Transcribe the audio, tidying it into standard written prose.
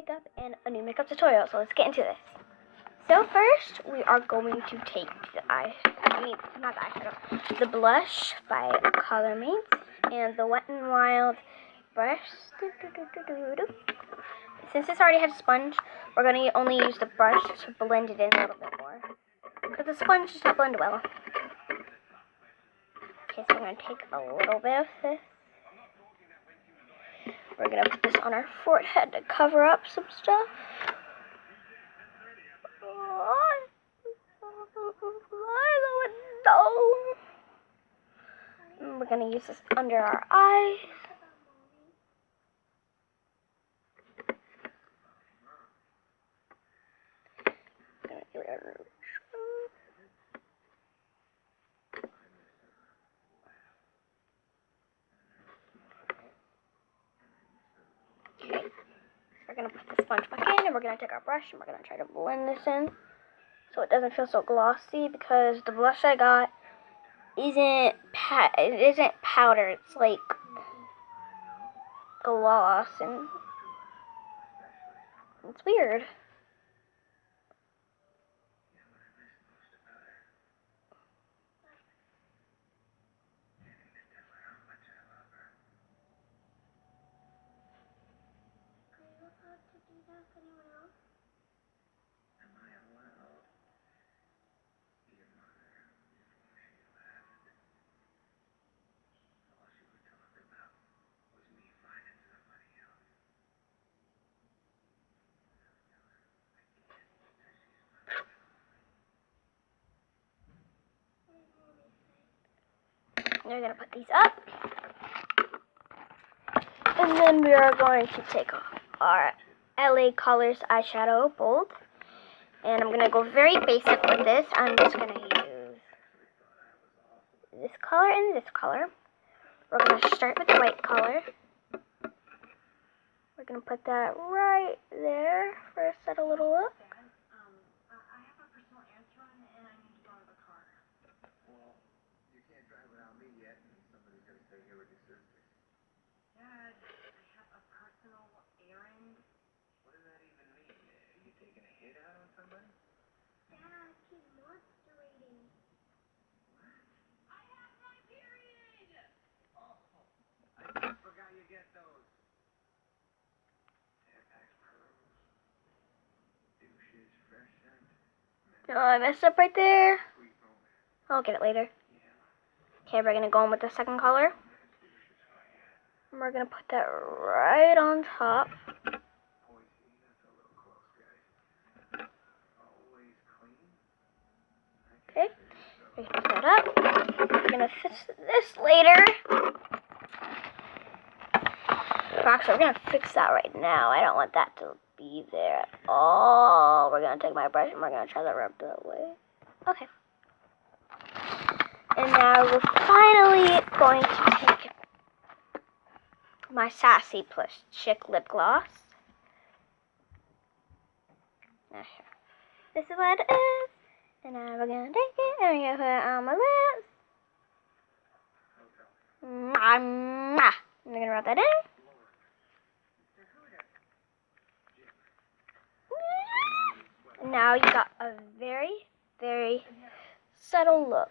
makeup and a new makeup tutorial, so let's get into this. So first, we are going to take the blush by Color Mates and the Wet n Wild brush. Since this already has a sponge, we're going to only use the brush to blend it in a little bit more, because the sponge does not blend well. Okay, so I'm going to take a little bit of this. We're going to put this on our forehead to cover up some stuff. And we're going to use this under our eyes. Okay, we're going to put the sponge back in, and we're going to take our brush and we're going to try to blend this in so it doesn't feel so glossy, because the blush I got isn't powder, it's like gloss, and it's weird. We're going to put these up, and then we are going to take our LA Colors eyeshadow bold, and I'm going to go very basic with this. I'm just going to use this color and this color. We're going to start with the white color. We're going to put that right there for a subtle little look. Oh, I messed up right there. I'll get it later. Okay, we're going to go in with the second color. And we're going to put that right on top. Okay, we're going to put that up. We're going to fix this later. Actually, we're going to fix that right now. I don't want that to be there at all. We're going to take my brush and we're going to try to rub that away. Okay. And now we're finally going to take my Sassy Plus Chick lip gloss. Now here. This is what it is. And now we're going to take it and we're going to put it on my lips. And we're going to rub that in. Now you got a very, very subtle look.